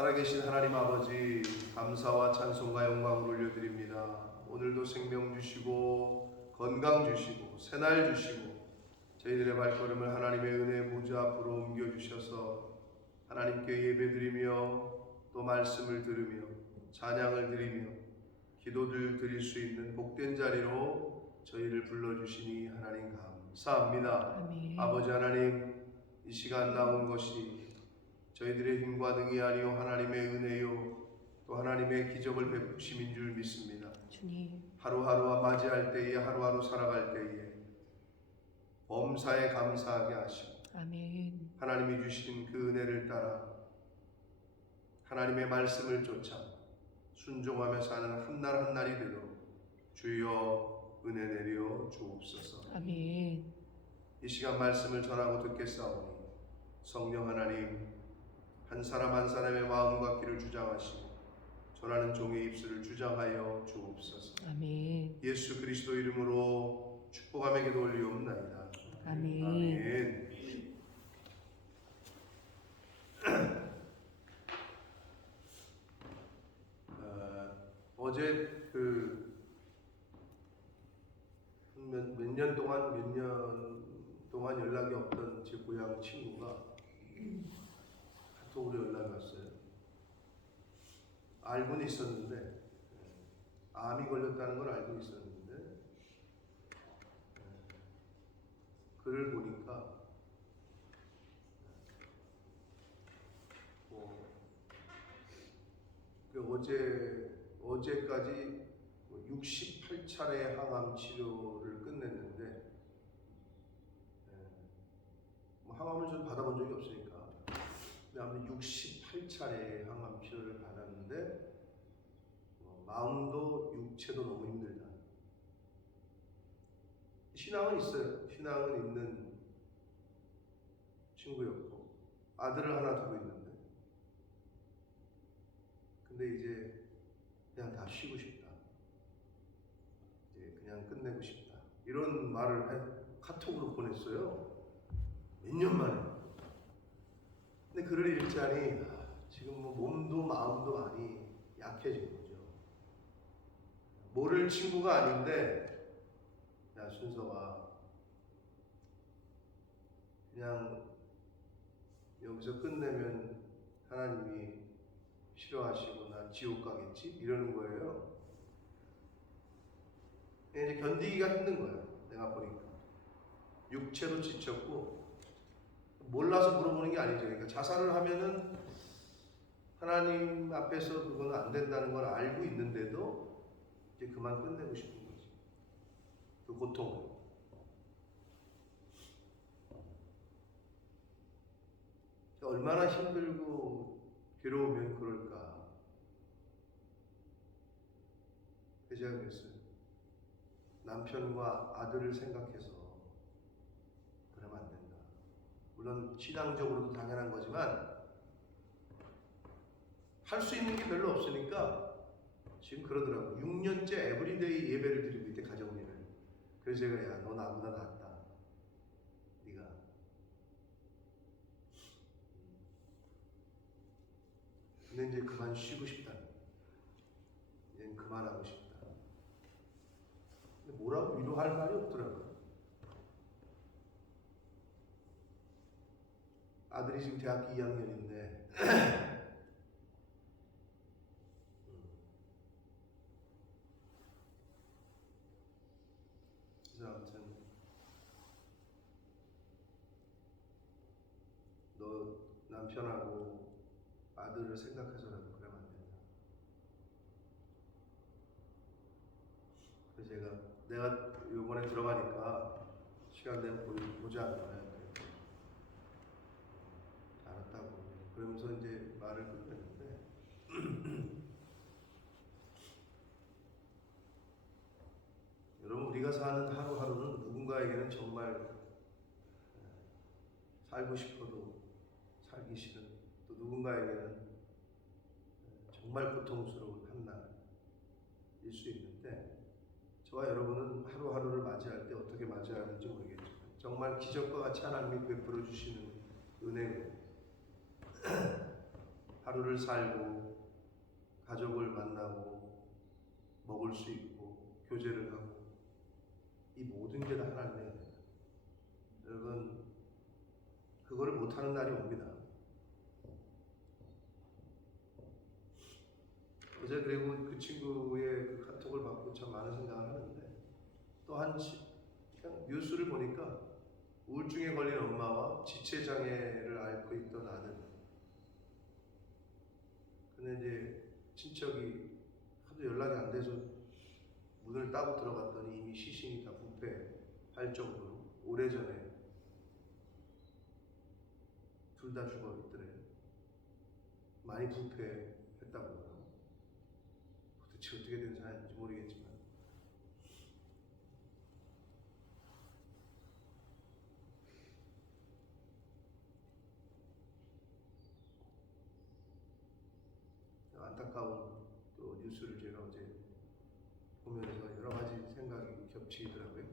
살아계신 하나님 아버지, 감사와 찬송과 영광을 올려드립니다. 오늘도 생명 주시고 건강 주시고 새날 주시고 저희들의 발걸음을 하나님의 은혜의 보좌 앞으로 옮겨주셔서 하나님께 예배드리며 또 말씀을 들으며 찬양을 드리며 기도를 드릴 수 있는 복된 자리로 저희를 불러주시니 하나님 감사합니다. 아멘. 아버지 하나님, 이 시간 나온 것이 저희들의 힘과 능이 아니요 하나님의 은혜요 또 하나님의 기적을 베푸심인 줄 믿습니다. 주님, 하루하루와 맞이할 때에 하루하루 살아갈 때에 범사에 감사하게 하시고 아멘. 하나님이 주신 그 은혜를 따라 하나님의 말씀을 쫓아 순종하며 사는 한날 한날이 되도록 주여 은혜 내려 주옵소서. 아멘. 이 시간 말씀을 전하고 듣겠사오니 성령 하나님 한 사람 한 사람의 마음과 귀를 주장하시고 전하는 종의 입술을 주장하여 주옵소서. 아멘. 예수 그리스도 이름으로 축복하며 기도 올리옵나이다. 아멘. 아멘. 어제 몇 년 동안 연락이 없던 제 고향 친구가 카톡으로 연락이 왔어요. 알고는 있었는데 암이 걸렸다는 걸 알고 있었는데 글을 보니까 어제까지 68차례 항암 치료를 끝냈는데 항암을 좀 받아본 적이 없으니까 아무튼 68차례 항암 치료를 받았는데 마음도 육체도 너무 힘들다. 신앙은 있어요. 신앙은 있는 친구였고 아들을 하나 두고 있는데 근데 이제 그냥 다 쉬고 싶다. 이제 그냥 끝내고 싶다. 이런 말을 카톡으로 보냈어요. 몇 년 만에. 근데 글을 읽자니 지금 몸도 마음도 많이 약해진 거죠. 모를 친구가 아닌데 야 순서가 그냥 여기서 끝내면 하나님이 싫어하시고 나 지옥 가겠지? 이러는 거예요. 이제 견디기가 힘든 거예요. 내가 보니까 육체도 지쳤고 몰라서 물어보는 게 아니죠. 그러니까 자살을 하면은 하나님 앞에서 그거는 안 된다는 걸 알고 있는데도 이제 그만 끝내고 싶은 거지. 그 고통을. 얼마나 힘들고 괴로우면 그럴까. 그래서 제가 그랬어요. 남편과 아들을 생각해서 그러면 안 된다. 물론 신앙적으로도 당연한 거지만 할 수 있는 게 별로 없으니까 지금 그러더라고. 6년째 에브리데이 예배를 드리고 있대, 가정예배를. 그래서 제가 야, 너 나보다 낫다. 네가. 근데 이제 그만 쉬고 싶다. 이제 그만하고 싶다. 근데 뭐라고 위로할 말이 없더라고요. 아들이 지금 대학교 2학년인데 그래서 아무튼 너 남편하고 아들을 생각해서라도 그러면 안 된다. 그래서 내가 이번에 들어가니까 시간 되면 보자 그러면 알았다고 그러면서 이제 말을 끝냈는데 여러분 우리가 사는 하루하루는 누군가에게는 정말 살고 싶어도 살기 싫은 또 누군가에게는 정말 고통스러운 한날일 수 있는데 저와 여러분은 하루하루를 맞이할 때 어떻게 맞이해야 하는지 모르겠지만 정말 기적과 같이 하나님이 베풀어 주시는 은혜로 하루를 살고 가족을 만나고 먹을 수 있고 교제를 하고 이 모든 게 다 하나님의 은혜예요. 여러분 그거를 못하는 날이 옵니다. 어제 그리고 그 친구의 그 카톡을 받고 참 많은 생각을 하는데 또 그냥 뉴스를 보니까 우울증에 걸린 엄마와 지체장애를 앓고 있던 아들. 근데 이제 친척이 하도 연락이 안 돼서 문을 따고 들어갔더니 이미 시신이 다 부패할 정도로 오래전에 둘 다 죽어 있더래요. 많이 부패했다고 그러더라고요. 도대체 어떻게 된 사연인지 모르겠지만 안타까운 또 뉴스를 제가 어제 보면서 여러 가지 생각이 겹치더라고요.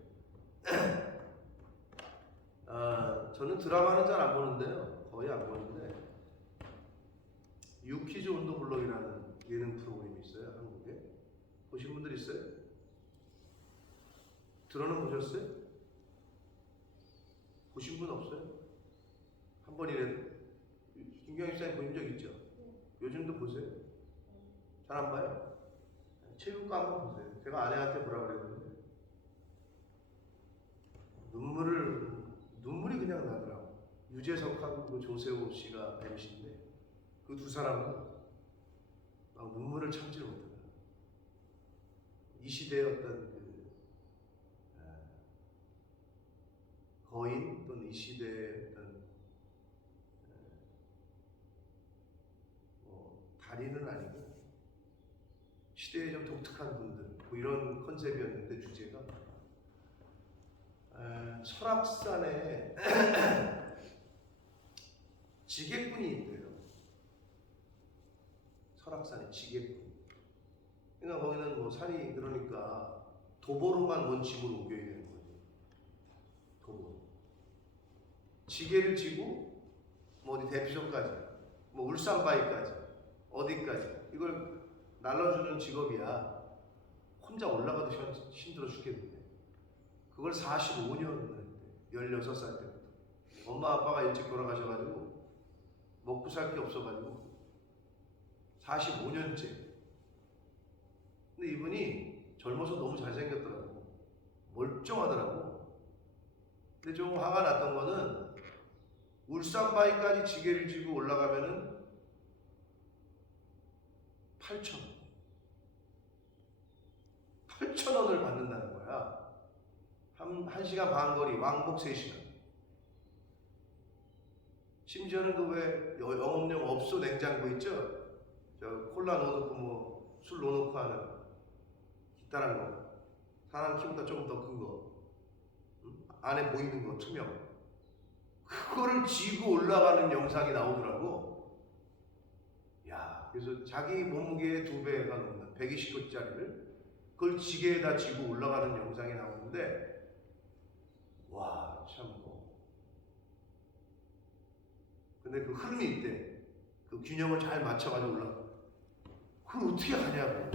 저는 드라마는 잘 안 보는데요. 거의 안 보는데 유퀴즈 온더블럭이라는 예능 프로그램이 있어요. 한국에. 보신 분들 있어요? 들어는 보셨어요? 보신 분 없어요? 한 번이라도? 김경희 씨님 보신 적 있죠? 요즘도 보세요? 잘 안 봐요? 체육과 한번 보세요. 제가 아내한테 보라 그랬는데 눈물이 그냥 나더라고. 유재석하고 그 조세호 씨가 MC인데 그 두 사람은 막 눈물을 참지를 못하더라고. 이 시대의 어떤 거인 또는 이 시대의 어떤 달인은 아니고 시대의 좀 독특한 분들 뭐 이런 컨셉이었는데 주제가 설악산에 지게꾼이 있대요. 설악산에 지게꾼. 그러니까 거기는 뭐 산이 그러니까 도보로만 원 짐을 옮겨야 되는 거죠. 도보. 지게를 지고 뭐 어디 대피소까지, 뭐 울산바위까지, 어디까지 이걸 날라주는 직업이야. 혼자 올라가도 힘들어 죽겠는데 그걸 45년을 했대. 16살 때부터. 엄마 아빠가 일찍 돌아가셔가지고 먹고 살 게 없어가지고 45년째. 근데 이분이 젊어서 너무 잘생겼더라고. 멀쩡하더라고. 근데 좀 화가 났던 거는 울산바위까지 지게를 지고 올라가면은 8,000원을 받는다는 거야. 한 시간 반 거리, 왕복 3시간. 심지어는 그 왜 영업용 업소 냉장고 있죠? 저 콜라 넣어놓고 뭐 술 넣어놓고 하는 기타란 거. 사람 키보다 조금 더 큰 거. 안에 보이는 거 투명. 그거를 지고 올라가는 영상이 나오더라고. 야, 그래서 자기 몸무게의 2배가 넘는 120kg짜리를 그걸 지게에다 지고 올라가는 영상이 나오는데 와, 참 뭐. 근데 그 흐름이 있대. 그 균형을 잘 맞춰가지고 올라가. 그걸 어떻게 하냐고.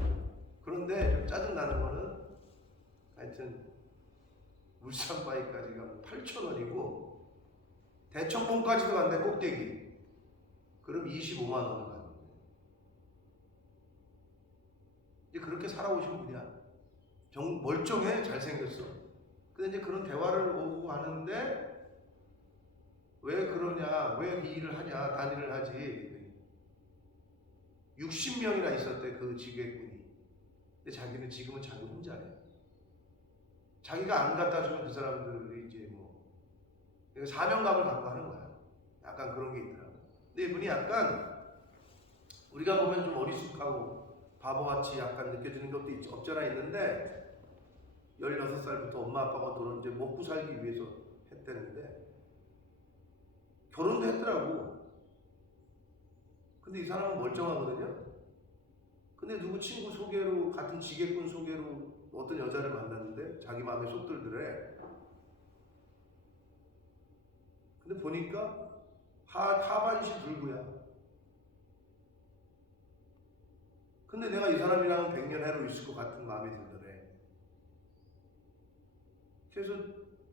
그런데 좀 짜증나는 거는 하여튼 울산바위까지가 8,000원이고 대청봉까지도 간대. 꼭대기. 그럼 25만 원을 받는 거예요. 이제 그렇게 살아오신 분이야. 멀쩡해. 잘생겼어. 근데 이제 그런 대화를 오고 하는데 왜 그러냐, 왜 이 일을 하냐, 단일을 하지. 60명이나 있었대, 그 지게꾼이. 근데 자기는 지금은 자기 혼자래. 자기가 안 갖다 주면 그 사람들이 이제 뭐 사명감을 갖고 하는 거야. 약간 그런 게 있더라고. 근데 이분이 약간 우리가 보면 좀 어리숙하고 바보같이 약간 느껴지는 것도 없잖아 있는데 16살부터 엄마 아빠가 돌아 이제 먹고 살기 위해서 했다는데 결혼도 했더라고. 근데 이 사람은 멀쩡하거든요. 근데 누구 친구 소개로 같은 지게꾼 소개로 어떤 여자를 만났는데 자기 마음에 쏙 들더래. 근데 보니까 하반신 불구야. 근데 내가 이 사람이랑은 100년 해로 있을 것 같은 마음이 들더래. 그래서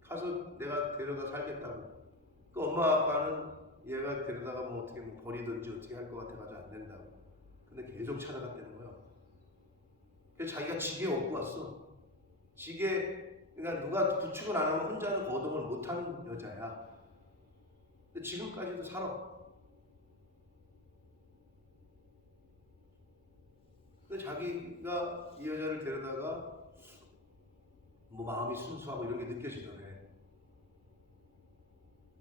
가서 내가 데려다 살겠다고. 그 엄마 아빠는 얘가 데려다가 뭐 어떻게 뭐 버리든지 어떻게 할 것 같아가지고 안 된다고. 근데 계속 찾아갔다는 거야. 그래서 자기가 지게 얻고 왔어. 지게, 그러니까 누가 부축을 안 하면 혼자는 거동을 못하는 여자야. 근데 지금까지도 살아. 근데 자기가 이 여자를 데려다가 뭐 마음이 순수하고 이런 게 느껴지더래.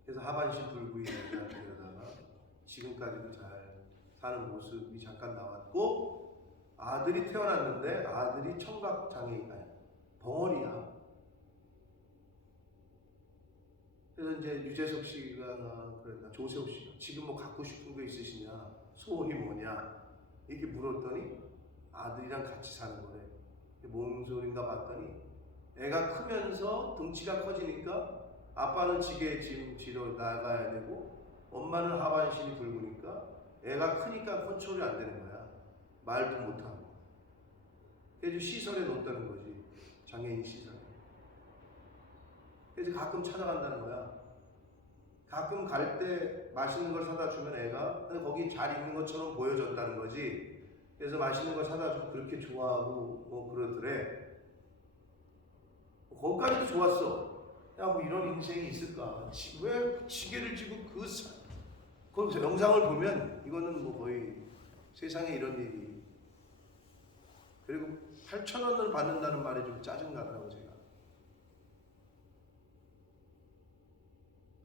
그래서 하반신 불구 이 여자를 데려다가 지금까지도 잘 사는 모습이 잠깐 나왔고, 아들이 태어났는데 아들이 청각장애인, 아니 벙어리야. 그래서 이제 유재석 씨가 그랬나 조세호 씨가 지금 뭐 갖고 싶은 거 있으시냐, 소원이 뭐냐 이렇게 물었더니 아들이랑 같이 사는 거래. 뭔 소린가 봤더니 애가 크면서 덩치가 커지니까 아빠는 지게 짐 지러 나가야 되고 엄마는 하반신이 붉으니까 애가 크니까 컨트롤이 안 되는 거야. 말도 못하고. 그래서 시설에 놓았다는 거지. 장애인 시설에. 그래서 가끔 찾아간다는 거야. 가끔 갈 때 맛있는 걸 사다 주면 애가 거기 잘 있는 것처럼 보여줬다는 거지. 그래서 맛있는 걸 사다 주고 그렇게 좋아하고 뭐 그러더래. 거기까지도 좋았어. 야, 뭐 이런 인생이 있을까? 왜 지게를 지고 그 영상을 보면 이거는 뭐 거의 세상에 이런 일이. 그리고 8,000원을 받는다는 말에 좀 짜증나더라고 제가.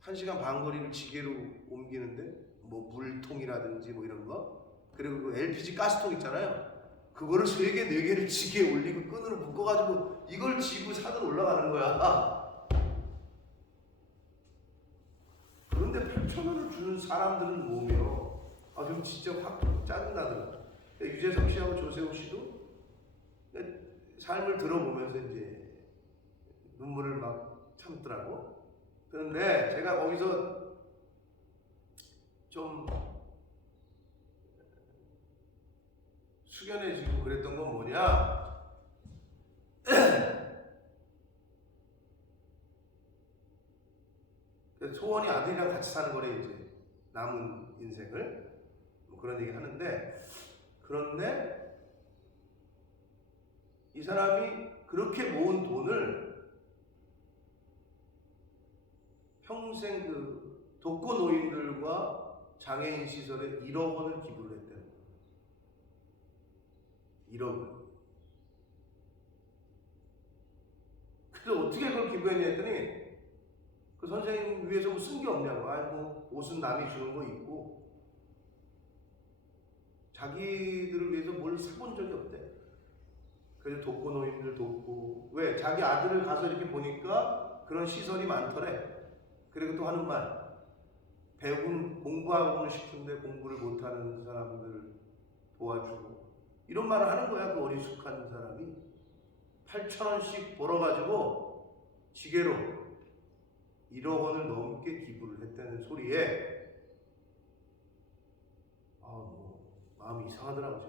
1시간 반 거리를 지게로 옮기는데 뭐 물통이라든지 뭐 이런 거, 그리고 그 LPG 가스통 있잖아요. 그거를 3개, 4개를 지게에 올리고 끈으로 묶어가지고 이걸 지고 산으로 올라가는 거야. 그런데 8,000원을 주는 사람들은 뭐며? 아, 좀 진짜 확 짜증나더라고요. 유재석 씨하고 조세호 씨도 삶을 들어보면서 이제 눈물을 막 참더라고. 그런데 제가 거기서 좀 숙연해지고 그랬던 건 뭐냐? 소원이 아들이랑 같이 사는 거래, 이제 남은 인생을. 뭐 그런 얘기 하는데, 그런데 이 사람이 그렇게 모은 돈을 평생 그 독거 노인들과 장애인 시설에 1억 원을 기부를 했대요. 1억을. 그래서 어떻게 그걸 기부했냐 했더니 그 선생님 위해서 뭐 쓴 게 없냐고. 아이고, 옷은 남이 주는 거 입고 자기들을 위해서 뭘 사본 적이 없대. 그래서 독거 노인들 돕고. 왜? 자기 아들을 가서 이렇게 보니까 그런 시설이 많더래. 그리고 또 하는 말, 공부하고는 싶은데 공부를 못하는 사람들 도와주고, 이런 말을 하는 거야. 그 어리숙한 사람이 8,000원씩 벌어가지고 지게로 1억 원을 넘게 기부를 했다는 소리에 뭐 마음이 이상하더라고.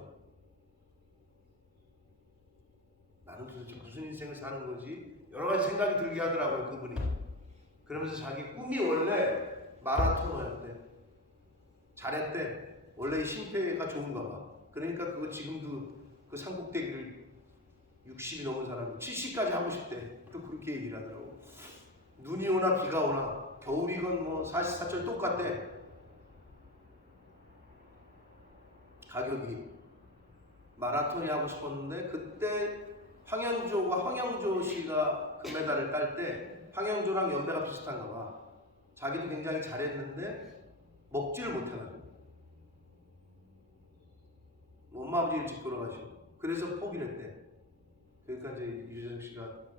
제가 나는 도대체 무슨 인생을 사는 거지? 여러 가지 생각이 들게 하더라고요, 그분이. 그러면서 자기 꿈이 원래 마라토너였대. 잘했대. 원래 심폐가 좋은가 봐. 그러니까 그거 지금도 그 산꼭대기를 60이 넘은 사람이 70까지 하고 싶대. 또 그렇게 얘기를 하더라고. 눈이 오나 비가 오나 겨울이건 뭐 44절 똑같대. 가격이. 마라톤이 하고 싶었는데 그때 황영조 씨가 금메달을 딸 때 황영조랑 연배가 비슷한가 봐. 자기도 굉장히 잘했는데 먹지를 못해가지고 엄마 아버지 일찍 돌아가시고 그래서 포기를 했대. 그러니까 이제 유재석 씨가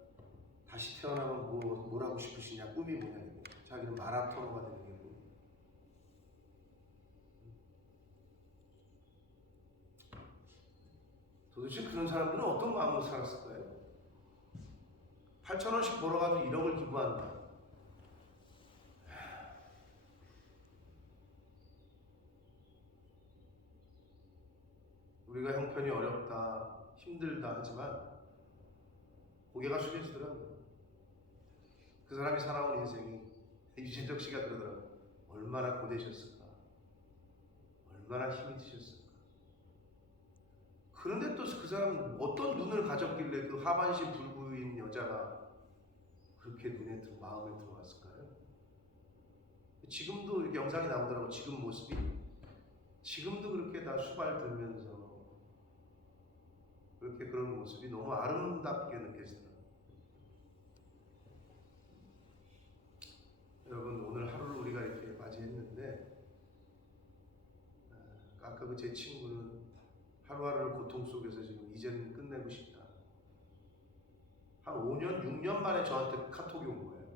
다시 태어나면 뭘 하고 싶으시냐, 꿈이 뭐냐. 자기는 마라토너가 되는 게 꿈. 도대체 그런 사람들은 어떤 마음으로 살았을까요? 8,000원씩 벌어가지고 1억을 기부한다. 우리가 형편이 어렵다, 힘들다 하지만 고개가 숙여지더라고요. 그 사람이 살아온 인생이 유진석 씨가 그러더라고요. 얼마나 고되셨을까, 얼마나 힘이 드셨을까. 그런데 또 그 사람은 어떤 눈을 가졌길래 그 하반신 불구인 여자가 그렇게 마음에 들어왔을까요? 지금도 이렇게 영상이 나오더라고. 지금 모습이 지금도 그렇게 다 수발 들면서 그렇게 그런 모습이 너무 아름답게 느껴지더라고요. 여러분, 오늘 하루를 우리가 이렇게 맞이했는데 아까 그 제 친구는 하루하루를 고통 속에서 지금 이제는 끝내고 싶다. 한 5년, 6년 만에 저한테 카톡이 온 거예요.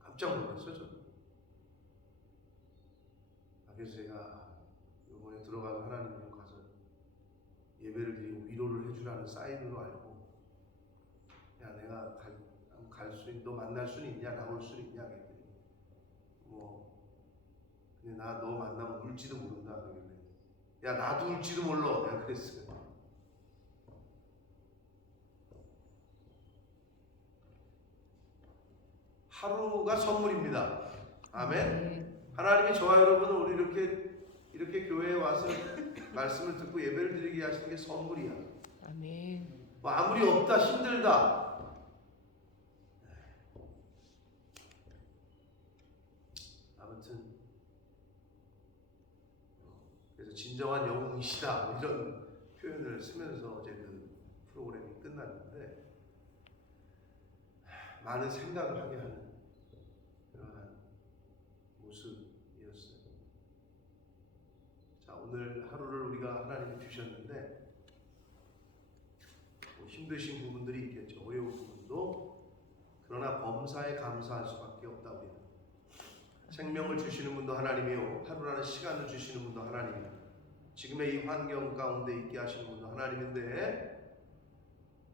깜짝 놀랐어요, 저는. 그래서 제가 이번에 들어가서 하나님이랑 가서 예배를 드리고 위로를 해주라는 사인으로 알고, 야, 내가 갈 수 있, 너 만날 수는 있냐, 나올 수는 있냐, 그랬더니 근데 나 너 만나면 울지도 모른다, 그러길래, 야, 나도 울지도 몰라, 내가 그랬어요. 하루가 선물입니다. 아멘. 하나님이 저와 여러분을 우리 이렇게 교회에 와서 말씀을 듣고 예배를 드리게 하시는 게 선물이야. 아멘. 뭐 아무리 없다, 힘들다, 아무튼 그래서 진정한 영웅이시다, 뭐 이런 표현을 쓰면서 어제 그 프로그램이 끝났는데 많은 생각을 하게 하는 그러한 모습이었어요. 자, 오늘 하루를 우리가 하나님이 주셨는데 힘드신 부분들이 있겠죠. 어려운 부분도. 그러나 범사에 감사할 수밖에 없다. 우리는 생명을 주시는 분도 하나님이요, 하루라는 시간을 주시는 분도 하나님이요, 지금의 이 환경 가운데 있게 하시는 분도 하나님인데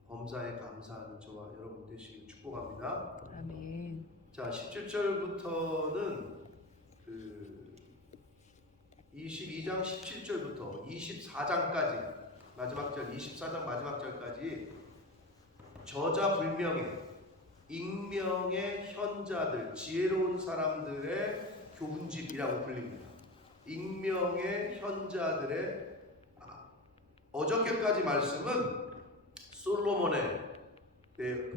범사에 감사하는 저와 여러분 되시길 축복합니다. 아멘. 자, 17절부터는 그 22장 17절부터 24장까지 마지막 절, 24장 마지막 절까지 저자불명의 익명의 현자들, 지혜로운 사람들의 교훈집이라고 불립니다. 익명의 현자들의 어저께까지 말씀은 솔로몬의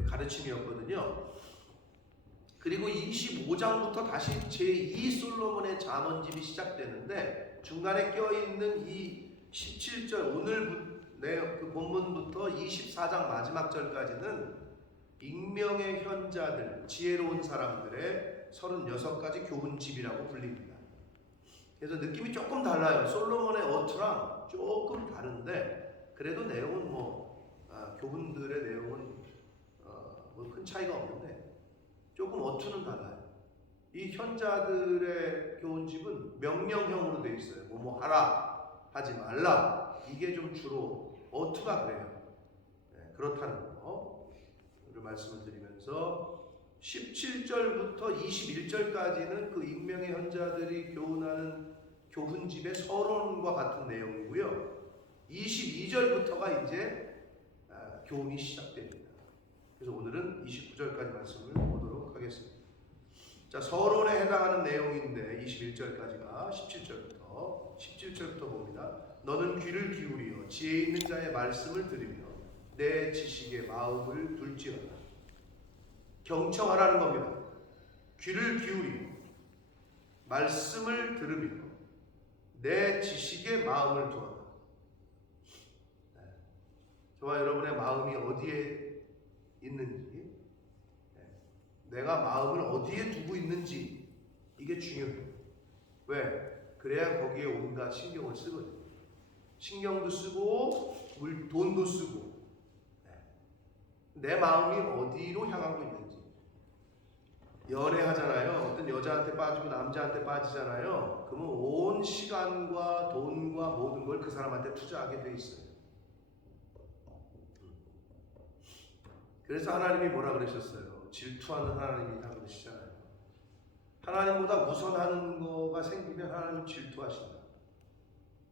가르침이었거든요. 그리고 25장부터 다시 제2 솔로몬의 잠언집이 시작되는데 중간에 껴있는 이 17절, 오늘 그 본문부터 24장 마지막 절까지는 익명의 현자들, 지혜로운 사람들의 36가지 교훈집이라고 불립니다. 그래서 느낌이 조금 달라요. 솔로몬의 어투랑 조금 다른데 그래도 내용은 교훈들의 내용은 큰 차이가 없는데 조금 어투는 달라요. 이 현자들의 교훈집은 명령형으로 되어 있어요. 뭐 하라, 하지 말라, 이게 좀 주로 어투가 그래요. 그렇다는 거를 말씀을 드리면서 17절부터 21절까지는 그 익명의 현자들이 교훈하는 교훈집의 서론과 같은 내용이고요. 22절부터가 이제 교훈이 시작됩니다. 그래서 오늘은 29절까지 말씀을 보도록 하겠습니다. 자, 서론에 해당하는 내용인데 21절까지가 17절부터 봅니다. 너는 귀를 기울이어 지혜 있는 자의 말씀을 들으며 내 지식의 마음을 둘지어다. 경청하라는 겁니다. 귀를 기울이며 말씀을 들으며 내 지식의 마음을 두어라. 저와 여러분의 마음이 어디에 있는지, 내가 마음을 어디에 두고 있는지, 이게 중요해요. 왜? 그래야 거기에 온갖 신경을 쓰거든요. 신경도 쓰고 돈도 쓰고, 내 마음이 어디로 향하고 있는지. 연애하잖아요. 어떤 여자한테 빠지고 남자한테 빠지잖아요. 그러면 온 시간과 돈과 모든 걸 그 사람한테 투자하게 돼 있어요. 그래서 하나님이 뭐라 그러셨어요? 질투하는 하나님이다 그러시잖아요. 하나님보다 우선하는 거가 생기면 하나님은 질투하신다.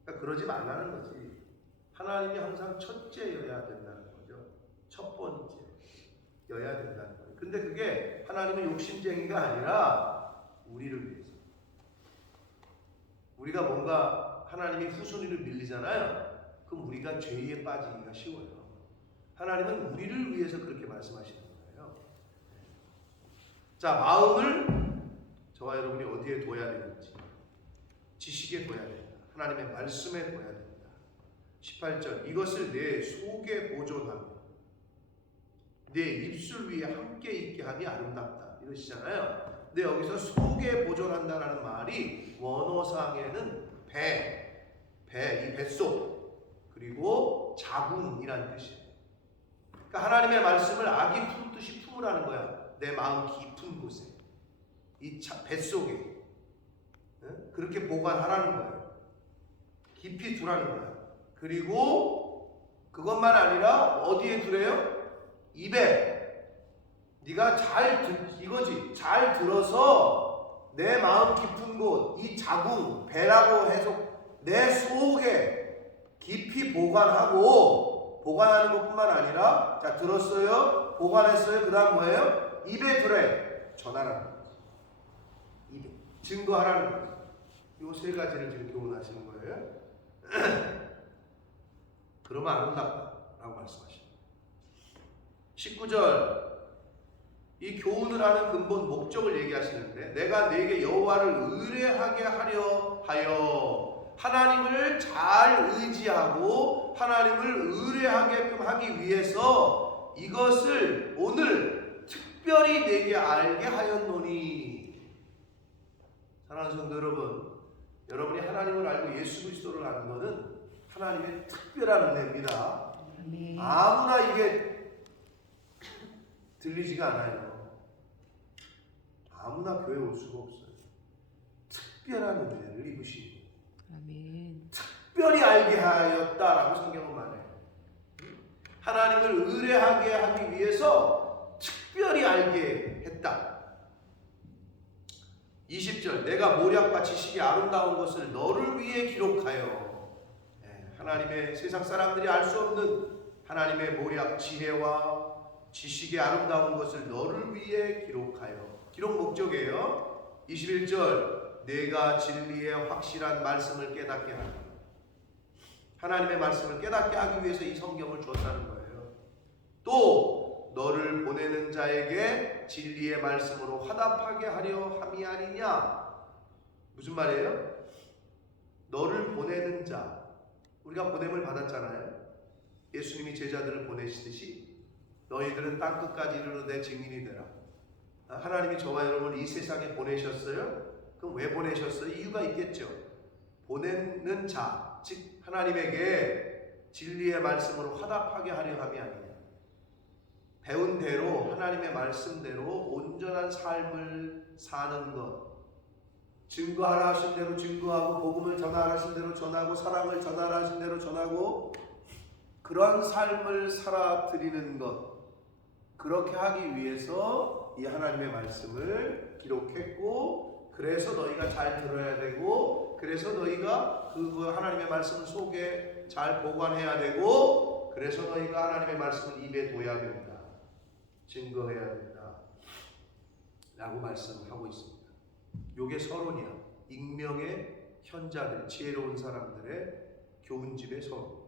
그러니까 그러지 말라는 거지. 하나님이 항상 첫째여야 된다는 거죠. 첫 번째여야 된다는 거예요. 근데 그게 하나님은 욕심쟁이가 아니라 우리를 위해서. 우리가 뭔가 하나님이 후순위를 밀리잖아요. 그럼 우리가 죄에 빠지기가 쉬워요. 하나님은 우리를 위해서 그렇게 말씀하시는 거예요. 자, 마음을 저와 여러분이 어디에 둬야 되는지, 지식에 둬야 된다. 하나님의 말씀에 둬야 된다. 18절, 이것을 내 속에 보존하며 내 입술 위에 함께 있게 함이 아름답다 이러시잖아요. 근데 여기서 속에 보존한다라는 말이 원어상에는 이 뱃속 그리고 자궁이라는 뜻이에요. 그러니까 하나님의 말씀을 아기 품듯이 품으라는 거야. 내 마음 깊은 곳에, 이 뱃속에 그렇게 보관하라는 거예요. 깊이 두라는 거예요. 그리고 그것만 아니라 어디에 두래요? 입에. 네가 이거지. 잘 들어서 내 마음 깊은 곳, 이 자궁, 배라고 해서 내 속에 깊이 보관하는 것뿐만 아니라, 자, 들었어요? 보관했어요? 그 다음 뭐예요? 입에 두래. 전하라는 거지. 입에. 증거하라는 거지. 이 세 가지를 지금 교훈하시는 거예요. 그러면 아름답다라고 말씀하십니다. 19절, 이 교훈을 하는 근본 목적을 얘기하시는데, 내가 네게 여호와를 의뢰하게 하려 하여, 하나님을 잘 의지하고 하나님을 의뢰하게끔 하기 위해서 이것을 오늘 특별히 네게 알게 하였노니. 사랑하는 성도 여러분, 여러분이 하나님을 알고 예수 그리스도를 아는 것은 하나님의 특별한 은혜입니다. 아멘. 아무나 이게 들리지가 않아요. 아무나 교회 올 수가 없어요. 특별한 은혜를 입으시고 아멘. 특별히 알게 하였다라고 성경은 말해요. 하나님을 의뢰하게 하기 위해서 특별히 알게 했다. 20절, 내가 모략과 지식이 아름다운 것을 너를 위해 기록하여. 하나님의 세상 사람들이 알 수 없는 하나님의 모략, 지혜와 지식이 아름다운 것을 너를 위해 기록하여. 기록 목적이에요. 21절, 내가 진리의 확실한 말씀을 깨닫게 하라. 하나님의 말씀을 깨닫게 하기 위해서 이 성경을 줬다는 거예요. 또 너를 보내는 자에게 진리의 말씀으로 화답하게 하려 함이 아니냐. 무슨 말이에요? 너를 보내는 자, 우리가 보냄을 받았잖아요. 예수님이 제자들을 보내시듯이 너희들은 땅끝까지 이르러 내 증인이 되라. 하나님이 저와 여러분을 이 세상에 보내셨어요? 그럼 왜 보내셨어요? 이유가 있겠죠. 보내는 자, 즉 하나님에게 진리의 말씀으로 화답하게 하려 함이 아니냐. 배운 대로 하나님의 말씀대로 온전한 삶을 사는 것, 증거하라 하신 대로 증거하고 복음을 전하라 하신 대로 전하고 사랑을 전하라 하신 대로 전하고 그런 삶을 살아드리는 것, 그렇게 하기 위해서 이 하나님의 말씀을 기록했고, 그래서 너희가 잘 들어야 되고, 그래서 너희가 그 하나님의 말씀 속에 잘 보관해야 되고, 그래서 너희가 하나님의 말씀을 입에 둬야 된다. 증거해야 된다 라고 말씀하고 있습니다. 요게 서론이야. 익명의 현자들, 지혜로운 사람들의 교훈집의 서론.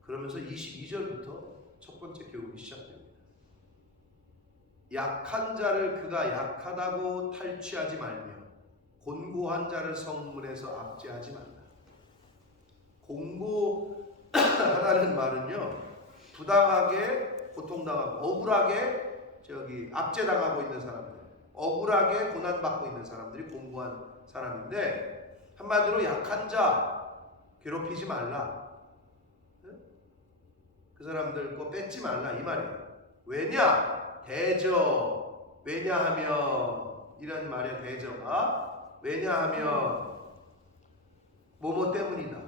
그러면서 22절부터 첫 번째 교훈이 시작됩니다. 약한 자를 그가 약하다고 탈취하지 말며 곤고한 자를 성문에서 압제하지 말라. 공고하다는 말은요, 부당하게 고통당하고 억울하게 압제당하고 있는 사람들, 억울하게 고난받고 있는 사람들이 공고한 사람인데, 한마디로 약한 자 괴롭히지 말라. 그 사람들 거 뺏지 말라 이 말이에요. 왜냐? 대저. 왜냐하면, 이런 말의 대저가 왜냐하면 뭐뭐 때문이다.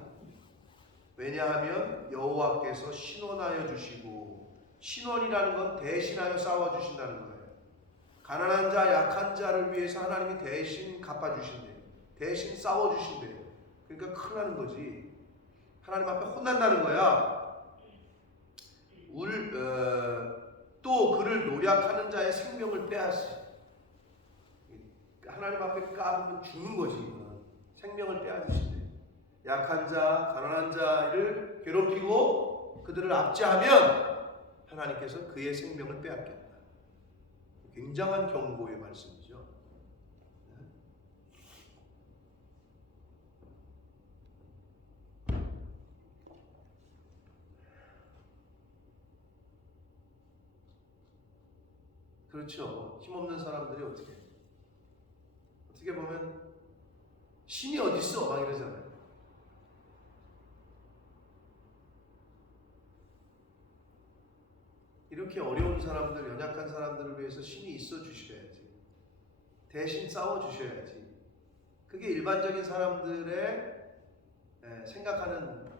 왜냐하면 여호와께서 신원하여 주시고, 신원이라는 건 대신하여 싸워주신다는 거예요. 가난한 자, 약한 자를 위해서 하나님이 대신 갚아주신대요. 대신 싸워주신대요. 그러니까 큰일 나는 거지. 하나님 앞에 혼난다는 거야. 자의 생명을 빼앗으. 하나님 앞에 까불면 죽는 거지. 이거는 생명을 빼앗으신대. 약한 자, 가난한 자를 괴롭히고 그들을 압제하면 하나님께서 그의 생명을 빼앗겠다. 굉장한 경고의 말씀이죠. 그렇죠. 힘없는 사람들이 어떻게 보면 신이 어디 있어? 막 이러잖아요. 이렇게 어려운 사람들, 연약한 사람들을 위해서 신이 있어 주셔야지. 대신 싸워 주셔야지. 그게 일반적인 사람들의 생각하는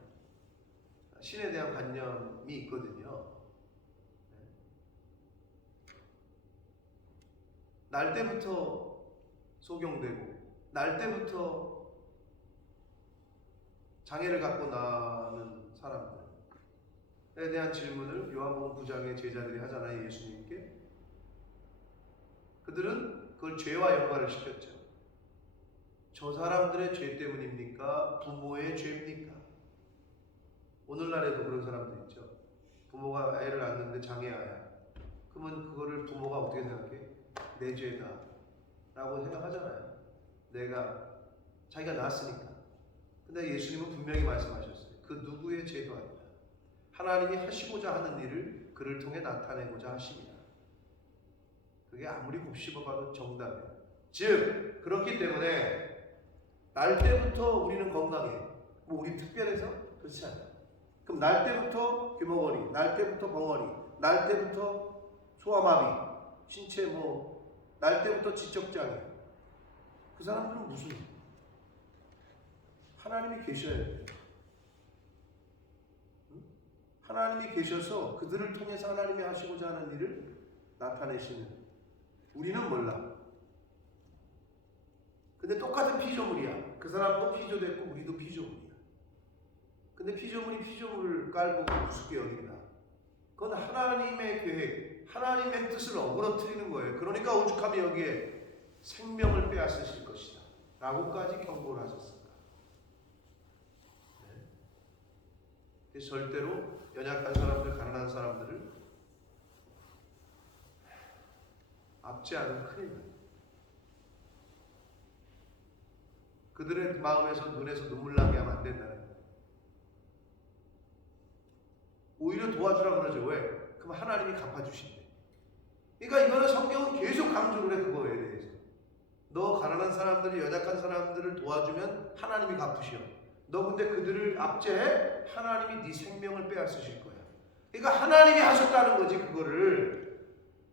신에 대한 관념이 있거든요. 날 때부터 소경되고 날 때부터 장애를 갖고 나는 사람들에 대한 질문을 요한복음 9장의 제자들이 하잖아요. 예수님께. 그들은 그걸 죄와 연관을 시켰죠. 저 사람들의 죄 때문입니까? 부모의 죄입니까? 오늘날에도 그런 사람들 있죠. 부모가 애를 낳는데 장애아야. 그러면 그거를 부모가 어떻게 생각해? 내 죄다 라고 생각하잖아요. 자기가 낳았으니까. 근데 예수님은 분명히 말씀하셨어요. 그 누구의 죄도 아니다. 하나님이 하시고자 하는 일을 그를 통해 나타내고자 하십니다. 그게 아무리 곱씹어봐도 정답이에요. 즉 그렇기 때문에 날 때부터 우리는 건강해. 뭐 우리 특별해서? 그렇지 않아요. 그럼 날 때부터 귀머거리, 날 때부터 벙어리, 날 때부터 소아마비, 신체 날 때부터 지적장애. 그 사람들은 무슨 하나님이 계셔야 돼요. 하나님이 계셔서 그들을 통해서 하나님이 하시고자 하는 일을 나타내시는 우리는 몰라. 근데 똑같은 피조물이야. 그 사람도 피조됐고 우리도 피조물이야. 근데 피조물이 피조물을 깔고 우습게 여긴다. 그건 하나님의 계획, 하나님의 뜻을 어그러뜨리는 거예요. 그러니까 오죽하면 여기에 생명을 빼앗으실 것이다 라고까지 경고를 하셨습니다. 그래서 절대로 연약한 사람들, 가난한 사람들을 압제하는 큰일 나요. 그들의 마음에서 눈에서 눈물 나게 하면 안 된다는 거예요. 오히려 도와주라고 그러죠. 왜? 그럼 하나님이 갚아주신대. 그러니까 이거는 성경은 계속 강조를 해. 그거에 대해서 너 가난한 사람들이 연약한 사람들을 도와주면 하나님이 갚으셔. 너 근데 그들을 압제해? 하나님이 네 생명을 빼앗으실 거야. 그러니까 하나님이 하셨다는 거지 그거를.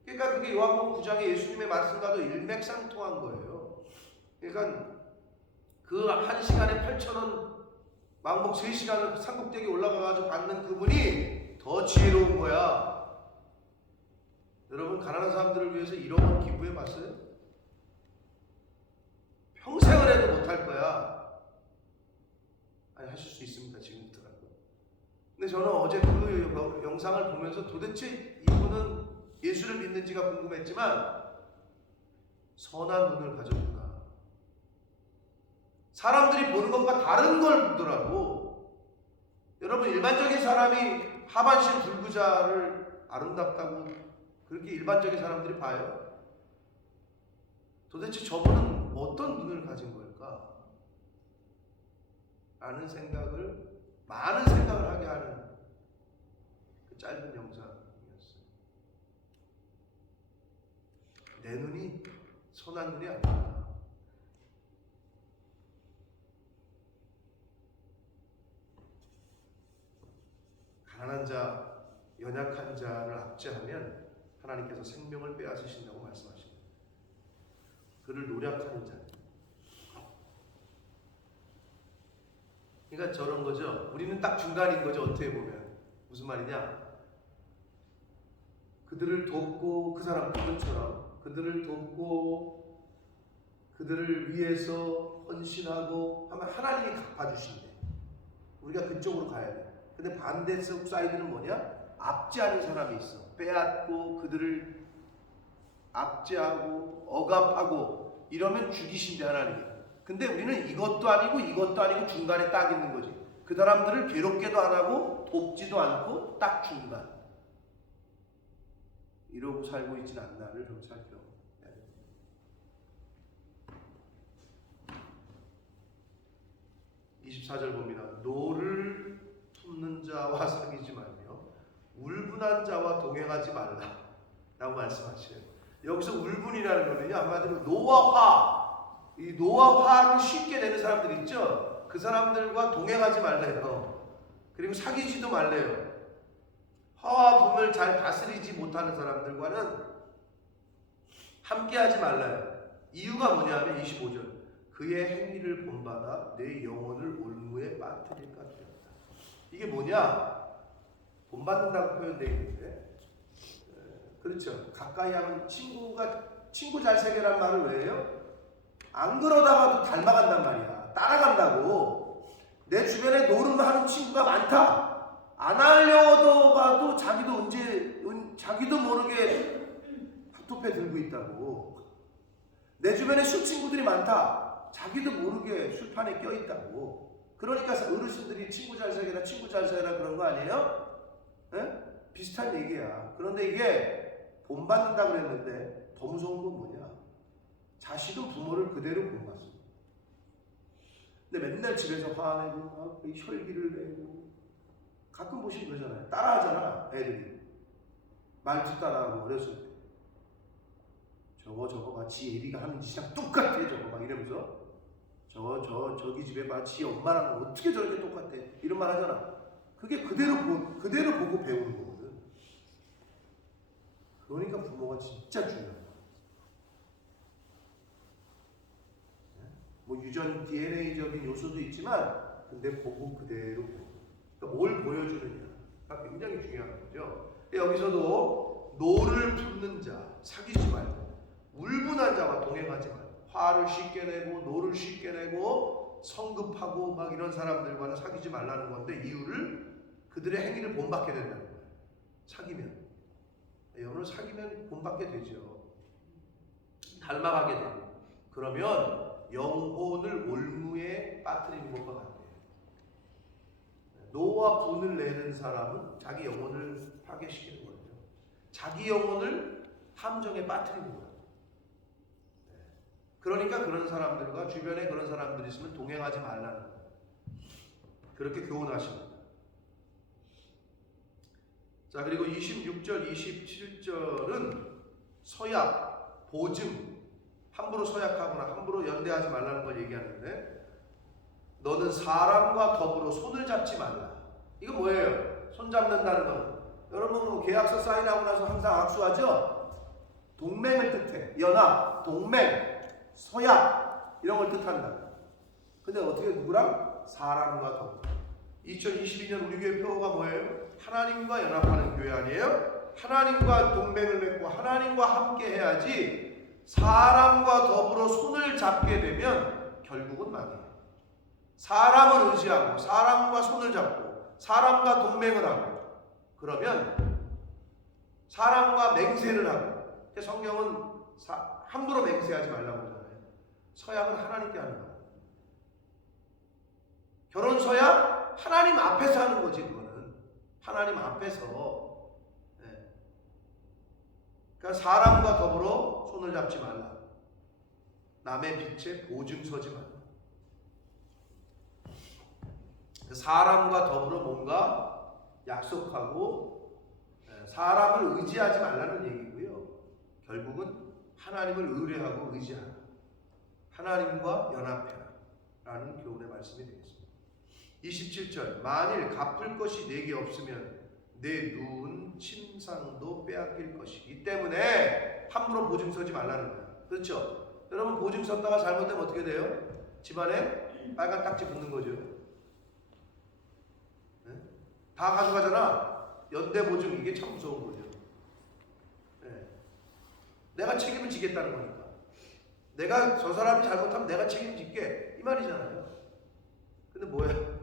그러니까 그게 요한복음 9장의 예수님의 말씀과도 일맥상통한 거예요. 그러니까 그 한 시간에 8,000원 왕복 3시간을 산꼭대기 올라가가지고 받는 그분이 더 지혜로운 거야. 여러분 가난한 사람들을 위해서 1억 원 기부해 봤어요? 평생을 해도 못할 거야. 아니 하실 수 있습니다. 지금부터라도. 근데 저는 어제 그 영상을 보면서 도대체 이분은 예수를 믿는지가 궁금했지만 선한 눈을 가졌구나. 사람들이 보는 것과 다른 걸 보더라고. 여러분 일반적인 사람이 하반신 불구자를 아름답다고 그렇게 일반적인 사람들이 봐요? 도대체 저분은 어떤 눈을 가진 걸까? 라는 많은 생각을 하게 하는 그 짧은 영상이었어요. 내 눈이 선한 눈이 아니야. 가난한 자, 연약한 자를 압제하면 하나님께서 생명을 빼앗으신다고 말씀하십니다. 그를 노력하는 자. 그러니까 저런 거죠. 우리는 딱 중간인 거죠. 어떻게 보면. 무슨 말이냐? 그들을 돕고 그 사람 그분처럼 그들을 돕고 그들을 위해서 헌신하고 하면 하나님이 갚아주신대. 우리가 그쪽으로 가야 돼. 근데 반대쪽 사이드는 뭐냐? 압제하는 사람이 있어. 빼앗고 그들을 압제하고 억압하고 이러면 죽이신대 하나님이. 근데 우리는 이것도 아니고 이것도 아니고 중간에 딱 있는 거지. 그 사람들을 괴롭게도 안 하고 돕지도 않고 딱 중간. 이러고 살고 있진 않나를 좀 살펴. 24절 봅니다. 노를 품는 자와 사귀지 말며 울분한 자와 동행하지 말라 라고 말씀하시네요. 여기서 울분이라는 거는요, 한마디로 노와 화, 이 노와 화를 쉽게 내는 사람들 있죠. 그 사람들과 동행하지 말래요. 그리고 사귀지도 말래요. 화와 분을 잘 다스리지 못하는 사람들과는 함께하지 말라요. 이유가 뭐냐면 25절, 그의 행위를 본받아 내 영혼을 올무에 빠뜨릴까 두렵다. 이게 뭐냐? 본받는다고 표현되어 있는데, 그렇죠. 가까이 하면 친구 잘 새겨란 말을 왜 해요? 안 그러다가도 닮아간단 말이야. 따라간다고. 내 주변에 노름하는 친구가 많다. 안 하려고 가도 자기도 모르게 핫도페 들고 있다고. 내 주변에 술 친구들이 많다. 자기도 모르게 술판에 껴 있다고. 그러니까 어르신들이 친구 잘 사귀라 그런 거 아니에요? 에? 비슷한 얘기야. 그런데 이게 본받는다 그랬는데 더 무서운 건 뭐냐? 자식은 부모를 그대로 본받습니다. 근데 맨날 집에서 화내고 혈기를 내고, 가끔 보시면 그러잖아요. 따라하잖아, 애들이. 말투 따라하고 어렸을 때. 저거 봐, 지 애비가 하는 짓이랑 똑같아, 저거 막 이러면서. 저기 집에 봐, 지 엄마랑 어떻게 저렇게 똑같아, 이런 말 하잖아. 그게 그대로 보고 배우는 거거든. 그러니까 부모가 진짜 중요한 거야. 뭐 유전 DNA적인 요소도 있지만, 근데 보고 그대로 배우는. 그러니까 뭘 보여주느냐가 굉장히 중요한 거죠. 여기서도 노를 품는 자, 사귀지 말고, 울분한 자와 동행하지 말고, 화를 쉽게 내고 노를 쉽게 내고 성급하고 막 이런 사람들과는 사귀지 말라는 건데, 이유를 그들의 행위를 본받게 된다는 거예요. 사귀면. 여러분, 사귀면 본받게 되죠. 닮아가게 되고. 그러면 영혼을 올무에 빠뜨리는 것과 같아요. 노와 분을 내는 사람은 자기 영혼을 파괴시키는 거죠. 자기 영혼을 함정에 빠뜨리는 거예요. 그러니까 그런 사람들과 주변에 그런 사람들이 있으면 동행하지 말라는 거예요. 그렇게 교훈하십니다. 자, 그리고 26절, 27절은 서약, 보증, 함부로 서약하거나 함부로 연대하지 말라는 걸 얘기하는데, 너는 사람과 더불어 손을 잡지 말라. 이거 뭐예요? 손 잡는다는 건, 여러분 뭐 계약서 사인하고 나서 항상 악수하죠? 동맹을 뜻해. 연합, 동맹, 서약 이런 걸 뜻한다. 근데 어떻게 누구랑? 사람과 더불어. 2022년 우리 교회 표어가 뭐예요? 하나님과 연합하는 교회 아니에요? 하나님과 동맹을 맺고 하나님과 함께 해야지. 사람과 더불어 손을 잡게 되면 결국은 망해요. 사람을 의지하고 사람과 손을 잡고 사람과 동맹을 하고, 그러면 사람과 맹세를 하고. 성경은 함부로 맹세하지 말라고 하잖아요. 서약은 하나님께 하는 거예요. 결혼 서약 하나님 앞에서 하는 거지. 그거는 하나님 앞에서. 그러니까 사람과 더불어 손을 잡지 말라. 남의 빛에 보증 서지 말라. 사람과 더불어 뭔가 약속하고 사람을 의지하지 말라는 얘기고요. 결국은 하나님을 의뢰하고 의지하라. 하나님과 연합해라 라는 교훈의 말씀이 되겠습니다. 27절, 만일 갚을 것이 내게 없으면 내 누운 침상도 빼앗길 것이기 때문에 함부로 보증 서지 말라는 거야. 그렇죠? 여러분, 보증 섰다가 잘못되면 어떻게 돼요? 집안에 빨간 딱지 붙는 거죠. 네? 다 가져가잖아. 연대 보증, 이게 참 무서운 거죠. 네. 내가 책임을 지겠다는 거니까. 내가 저 사람이 잘못하면 내가 책임질게, 이 말이잖아요. 근데 뭐야?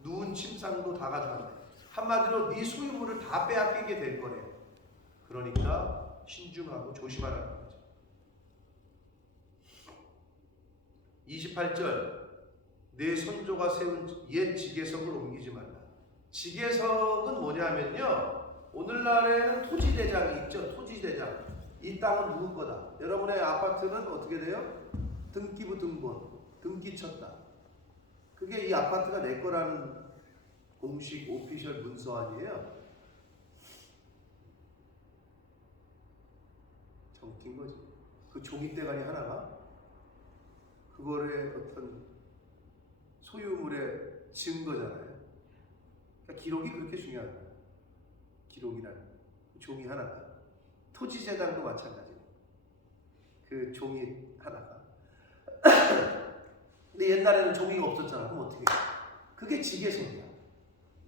누운 침상도 다 가져간대. 한마디로 네 소유물을 다 빼앗기게 될 거래. 그러니까 신중하고 조심하라는 거죠. 28절 내 선조가 세운 옛 지계석을 옮기지 말라. 지계석은 뭐냐면요, 오늘날에는 토지대장이 있죠. 토지대장. 이 땅은 누구 거다. 여러분의 아파트는 어떻게 돼요? 등기부 등본, 등기 쳤다. 그게 이 아파트가 내 거라는 공식 오피셜 문서 아니에요? 참 웃긴 거지. 그 종이대가리 하나가 그거의 어떤 소유물의 증거잖아요. 그러니까 기록이 그렇게 중요한 거예요. 기록이라는 종이 하나가. 토지재단도 마찬가지예요. 그 종이 하나가. 근데 옛날에는 종이가 없었잖아. 그럼 어떻게 해? 그게 지계석이야.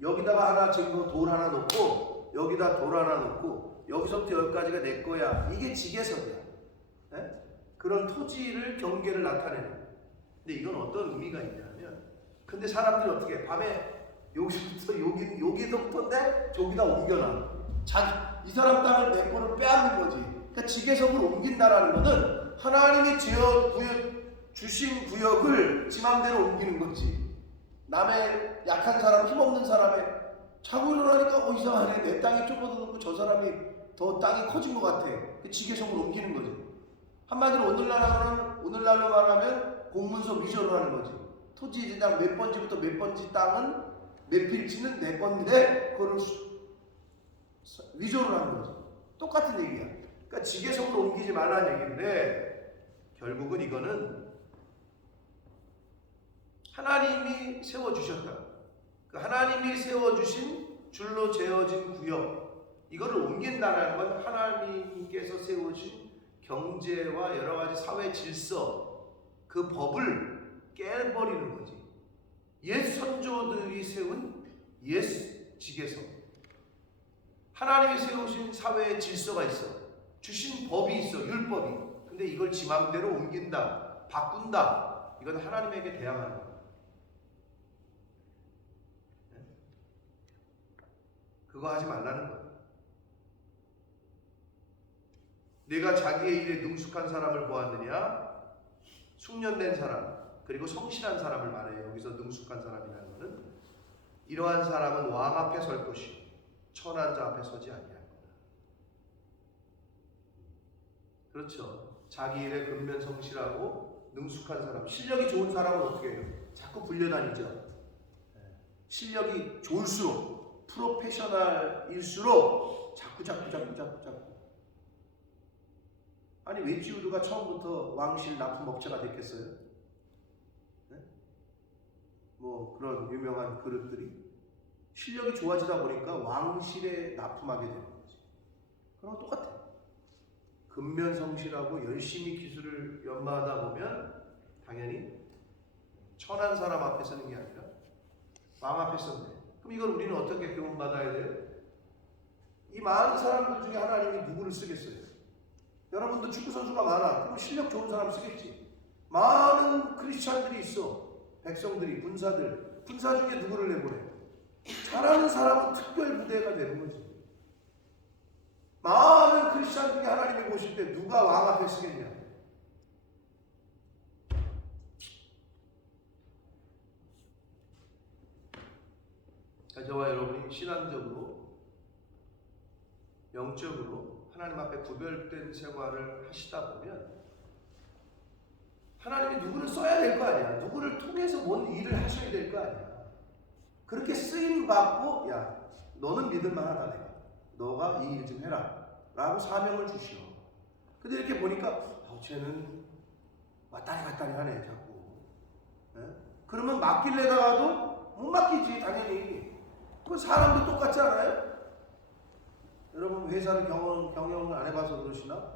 여기다가 하나 증거 돌 하나 놓고 여기다 돌 하나 놓고 여기서부터 여기까지가 내 거야. 이게 지계석이야. 네? 그런 토지를 경계를 나타내는. 근데 이건 어떤 의미가 있냐면, 근데 사람들이 어떻게 해? 밤에 여기서부터 여기서부터인데 저기다 옮겨놔. 이 사람 땅을 내 거를 빼앗는 거지. 그러니까 지계석을 옮긴다라는 거는 하나님이 주신 구역을 지 맘대로 옮기는 거지. 남의 약한 사람, 힘없는 사람의 자고 일어나니까 이상하네. 내 땅이 좁아졌고 저 사람이 더 땅이 커진 것 같아. 그 지계석을 옮기는 거지. 한마디로 오늘날로 말하면 공문서 위조를 하는 거지. 토지대장 몇 번지부터 몇 번지 땅은 몇 필지는 내 건데 그거를 위조를 하는 거지. 똑같은 얘기야. 그러니까 지계석을 옮기지 말라는 얘기인데, 결국은 이거는 하나님이 세워주셨다. 그 하나님이 세워주신 줄로 재어진 구역, 이거를 옮긴다는 건 하나님께서 세우신 경제와 여러 가지 사회 질서, 그 법을 깨버리는 거지. 옛 선조들이 세운 옛 지계석, 하나님이 세우신 사회의 질서가 있어. 주신 법이 있어. 율법이. 근데 이걸 지 맘대로 옮긴다, 바꾼다, 이건 하나님에게 대항하는 거야. 그거 하지 말라는 거야. 내가 자기의 일에 능숙한 사람을 보았느냐? 숙련된 사람, 그리고 성실한 사람을 말해요. 여기서 능숙한 사람이라는 것은 이러한 사람은 왕 앞에 설 것이요 천한 자 앞에 서지 아니할 거다. 그렇죠. 자기 일에 근면성실하고 능숙한 사람, 실력이 좋은 사람은 어떻게 해요? 자꾸 불려다니죠. 실력이 좋을수록, 프로페셔널일수록 자꾸. 아니 웨지우드가 처음부터 왕실 납품업체가 됐겠어요? 네? 뭐 그런 유명한 그릇들이 실력이 좋아지다 보니까 왕실에 납품하게 되는 거지. 그럼 똑같아. 근면성실하고 열심히 기술을 연마하다 보면 당연히 천한 사람 앞에 서는 게 아니라 왕 앞에 서는 거예요. 그럼 이걸 우리는 어떻게 교훈받아야 돼요? 이 많은 사람들 중에 하나님이 누구를 쓰겠어요? 여러분도 축구선수가 많아. 그럼 실력 좋은 사람 쓰겠지. 많은 크리스찬들이 있어. 백성들이, 군사들. 군사 중에 누구를 내보내? 잘하는 사람은 특별 부대가 되는 거지. 많은 크리스찬 중에 하나님이 보실 때 누가 왕 앞에 쓰겠냐? 저와 여러분이 신앙적으로, 영적으로 하나님 앞에 구별된 생활을 하시다 보면 하나님이 누구를 써야 될 거 아니야. 누구를 통해서 뭔 일을 하셔야 될 거 아니야. 그렇게 쓰임 받고, 야, 너는 믿을만하다 내가. 너가 이 일 좀 해라. 라고 사명을 주시오. 근데 이렇게 보니까 쟤는 왔다리 갔다리 하네 자꾸. 네? 그러면 맡길래다가도 못 맡기지 당연히. 그 사람도 똑같지 않아요? 여러분 회사를 경영을 안 해봐서 그러시나?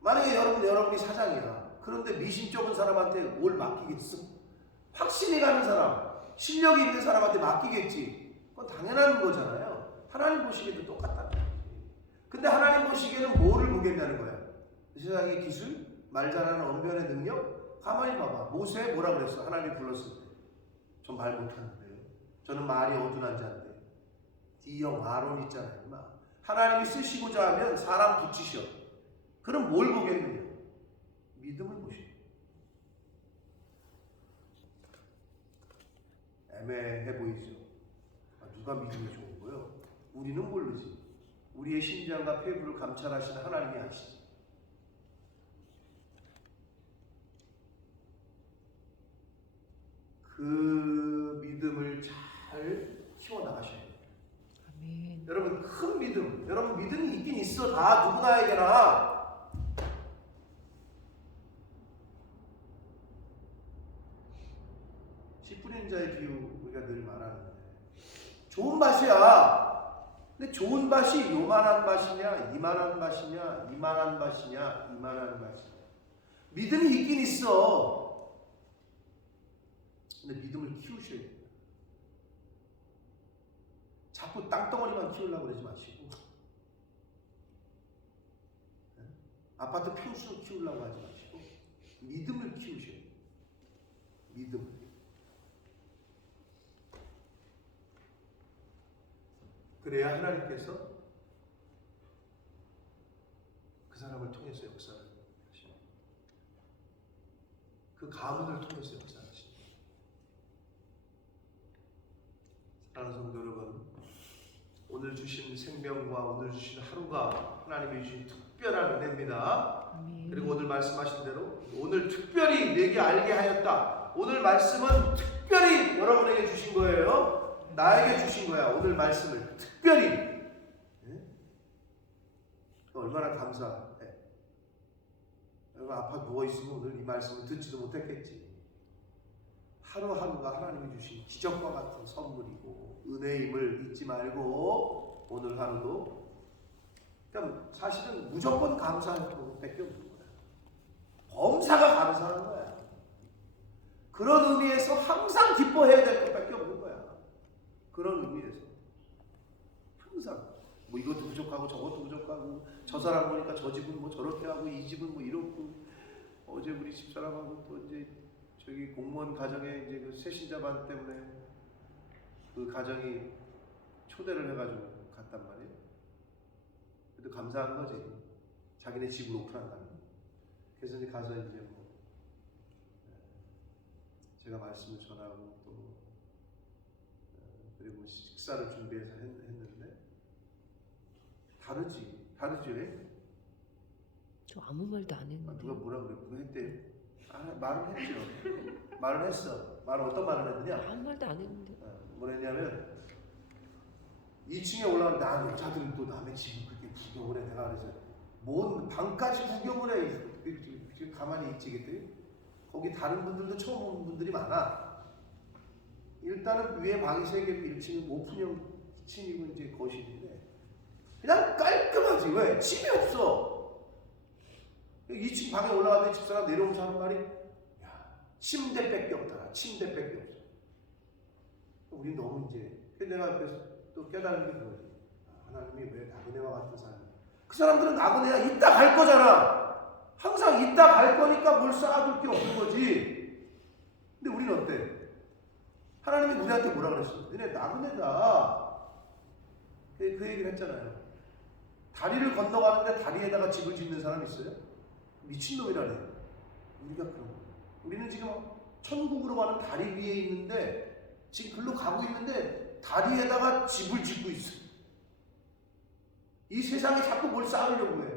만약에 여러분이 사장이야. 그런데 미신 좁은 사람한테 뭘 맡기겠어? 확신이 가는 사람, 실력이 있는 사람한테 맡기겠지. 그건 당연한 거잖아요. 하나님 보시기에도 똑같다는 거지. 근데 하나님 보시기에는 뭐를 보겠냐는 거야. 세상의 기술, 말 잘하는 언변의 능력. 가만히 봐봐. 모세 뭐라 그랬어? 하나님이 불렀을 때. 전 말 못하는데요. 저는 말이 어둔한 자인데. D형 아론 있잖아요. 하나님이 쓰시고자 하면 사람 붙이셔. 그럼 뭘 보겠느냐? 믿음을 보시오. 애매해 보이죠? 누가 믿음이 좋은 거요? 우리는 모르지. 우리의 심장과 폐부를 감찰하시는 하나님이 아시지. 그 믿음을 잘 키워나가셔야 돼요. 아멘. 여러분 큰 믿음, 여러분 믿음이 있긴 있어. 다 누구나에게나. 씨 뿌리는 자의 비유 우리가 늘 말하는데 좋은 밭이야. 근데 좋은 밭이 요만한 밭이냐, 이만한 밭이냐, 이만한 밭이냐, 이만한 밭이냐. 믿음이 있긴 있어. 근데 믿음을 키우셔야 돼요. 자꾸 땅덩어리만 키우려고 그러지 마시고 아파트 평수 키우려고 하지 마시고 믿음을 키우셔야 돼요. 믿음을. 그래야 하나님께서 그 사람을 통해서 역사를 하십니다. 그 가문을 통해서 역사하십니다. 사랑하는 성도 여러분, 오늘 주신 생명과 오늘 주신 하루가 하나님이 주신 특별한 은혜입니다. 아멘. 그리고 오늘 말씀하신 대로 오늘 특별히 내게 알게 하였다. 오늘 말씀은 특별히 여러분에게 주신 거예요. 나에게 주신 거야. 오늘 말씀을 특별히. 얼마나 감사해. 여러분 아파 누워있으면 오늘 이 말씀을 듣지도 못했겠지. 하루하루가 하나님이 주신 기적과 같은 선물이고 은혜임을 잊지 말고 오늘 하루도 그럼 사실은 무조건 감사할 것밖에 없는 거야. 범사가 감사하는 거야. 그런 의미에서 항상 기뻐해야 될 것밖에 없는 거야. 그런 의미에서 항상 뭐 이것도 부족하고 저것도 부족하고 저 사람 보니까 저 집은 뭐 저렇게 하고 이 집은 뭐 이렇고 어제 우리 집사람하고 또 이제 저기 공무원 가정에 이제 그 새신자반 때문에 그 가정이 초대를 해가지고 갔단 말이에요. 그래도 감사한 거지. 자기네 집을 오픈한다는 거. 그래서 이제 가서 이제 뭐 제가 말씀을 전하고 또 그리고 식사를 준비해서 했는데 다르지 왜? 저 아무 말도 안 했는데. 누가 뭐라 그래? 누가 했대요? 말을 했죠. 말을 했어. 말을 어떤 말을 했느냐? 아무 말도 안 했는데. 뭐랬냐면 2층에 올라가는데 여자들은 또 남의 집을 그렇게 구경을 해. 내가 그래서 뭔 방까지 구경을 해. 이렇게 가만히 있지 그때. 거기 다른 분들도 처음 온 분들이 많아. 일단은 위에 방이 3개고 1층은 오픈형 키친이고 이제 거실인데 그냥 깔끔하지. 왜? 침이 없어. 2층 방에 올라가더니 집사람 내려오면서 하는 말이 야, 침대밖에 없더라. 침대밖에 없어. 우리 너무 이제 내가 그래서 또 깨달은 게 그거지. 하나님이 왜 나그네와 같은 사람? 그 사람들은 나그네야 이따 갈 거잖아. 항상 이따 갈 거니까 뭘 쌓아둘 게 없는 거지. 근데 우리는 어때? 하나님이 우리한테 뭐라 그랬어? 너네 나그네다. 그 얘기를 했잖아요. 다리를 건너가는데 다리에다가 집을 짓는 사람 있어요? 미친놈이라네. 우리가 그런 거예요. 우리는 지금 천국으로 가는 다리 위에 있는데 지금 글로 가고 있는데 다리에다가 집을 짓고 있어. 이 세상에 자꾸 뭘 쌓으려고 해.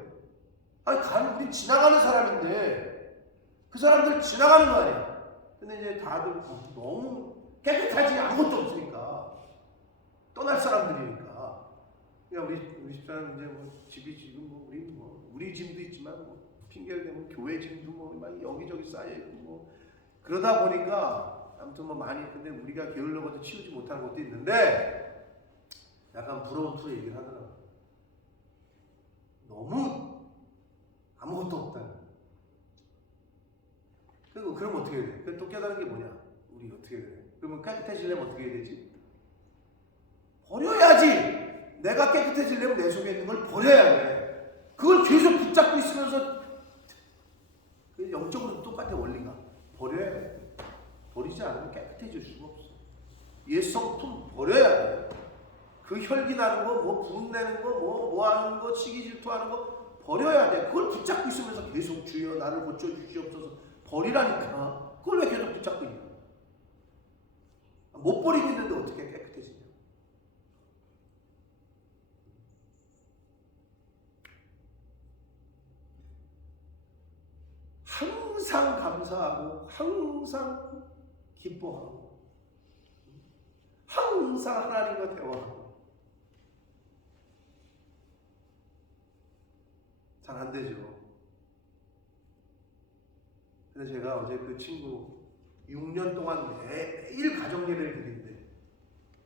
아니 우리 지나가는 사람인데 그 사람들 지나가는 거 아니야. 근데 이제 다들 너무 깨끗하지 아무것도 없으니까 떠날 사람들이니까. 그러니까 우리 집사람 이제 뭐 집이 지금 우리 짐도 있지만 뭐 핑계를 대면 교회 짐도 뭐 막 여기저기 쌓여 있고 뭐 그러다 보니까 아무튼 뭐 많이 근데 우리가 게을러 가지고 치우지 못하는 것도 있는데 약간 부러운 투 얘기를 하더라고. 너무 아무것도 없다는. 그리고 그럼 어떻게 해야 돼? 또 깨달은 게 뭐냐? 우리 어떻게 해야 돼? 그러면 깨끗해지려면 어떻게 해야 되지? 버려야지. 내가 깨끗해지려면 내 속에 있는 걸 버려야 돼. 그걸 계속 붙잡고 있으면서 영적으로 똑같아. 원리가 버려야 돼. 버리지 않으면 깨끗해질 수가 없어. 옛 성품 버려야 돼. 그 혈기 나는 거, 뭐 분내는 거, 뭐 하는 거, 시기 질투하는 거 버려야 돼. 그걸 붙잡고 있으면서 계속 주여 나를 고쳐 주시옵소서 버리라니까. 그걸 왜 계속 붙잡고 있냐? 못 버리고 있는데 어떻게 깨끗해지냐? 항상 감사하고 항상 기뻐하고 항상 하나님과 대화하고 잘 안 되죠. 근데 제가 어제 그 친구 6년 동안 매일 가정 예배를 드리는데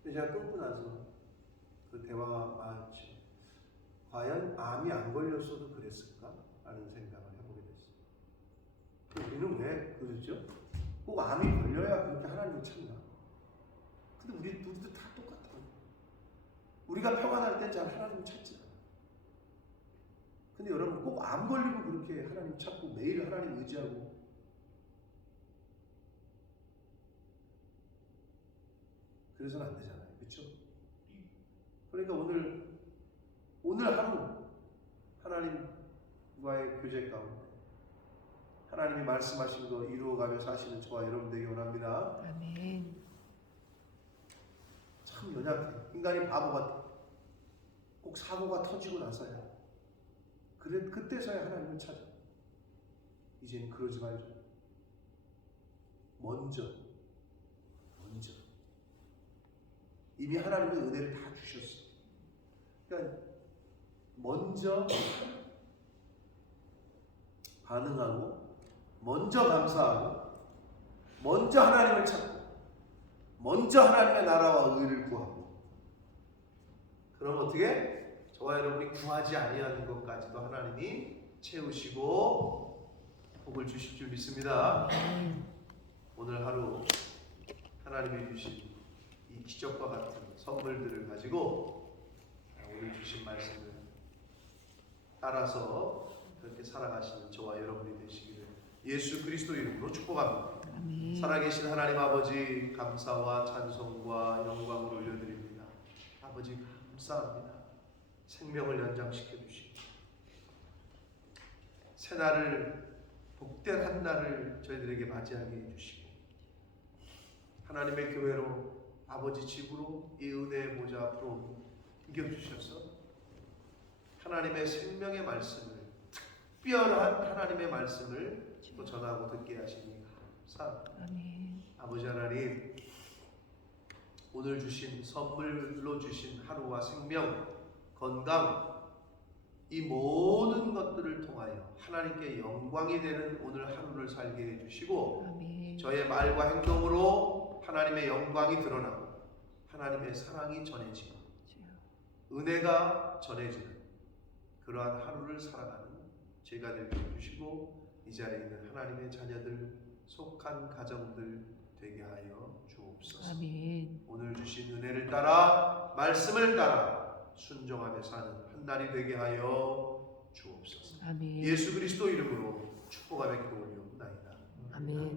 제가 끊고 나서 그 대화가 마치 과연 암이 안 걸렸어도 그랬을까? 라는 생각을 해보게 됐어요. 우리는 왜 그러죠? 꼭 암이 걸려야 그렇게 하나님을 찾나? 근데 우리도 다 똑같아요. 우리가 평안할 때 잘 하나님을 찾지 않아요. 근데 여러분 꼭 암 걸리고 그렇게 하나님 찾고 매일 하나님 의지하고 그래서는 안 되잖아요. 그렇죠? 그러니까 오늘 하루 하나님과의 교제 가운데 하나님이 말씀하신 거 이루어가며 사시는 저와 여러분 되기 원합니다. 아멘. 참 연약해. 인간이 바보 같아. 꼭 사고가 터지고 나서야 그때서야 하나님을 찾아. 이제는 그러지 말자. 먼저 이미 하나님의 은혜를 다 주셨어. 그러니까 먼저 반응하고 먼저 감사하고 먼저 하나님을 찾고 먼저 하나님의 나라와 의를 구하고 그럼 어떻게? 저와 여러분이 구하지 아니하는 것까지도 하나님이 채우시고 복을 주실 줄 믿습니다. 오늘 하루 하나님이 주신 이 기적과 같은 선물들을 가지고 오늘 주신 말씀을 따라서 그렇게 살아가시는 저와 여러분이 되시기를 예수 그리스도 이름으로 축복합니다. 아멘. 살아계신 하나님 아버지 감사와 찬송과 영광을 올려드립니다. 아버지 감사합니다. 생명을 연장시켜 주시고 새날을 복된 한 날을 저희들에게 맞이하게 해주시고 하나님의 교회로 아버지 집으로 이 은혜의 모자 앞으로 옮겨주셔서 하나님의 생명의 말씀을 특별한 하나님의 말씀을 또 전하고 듣게 하시니 감사합니다. 아멘. 아버지 하나님 오늘 주신 선물로 주신 하루와 생명, 건강 이 모든 것들을 통하여 하나님께 영광이 되는 오늘 하루를 살게 해주시고 아멘. 저의 말과 행동으로 하나님의 영광이 드러나고 하나님의 사랑이 전해지고 은혜가 전해지는 그러한 하루를 살아가는 제가 되게 해주시고 이 자리에 있는 하나님의 자녀들 속한 가정들 되게 하여 주옵소서. 아멘. 오늘 주신 은혜를 따라 말씀을 따라 순종하며 사는 한 날이 되게 하여 주옵소서. 아멘. 예수 그리스도 이름으로 축복하며 기도 올리옵나이다. 아멘.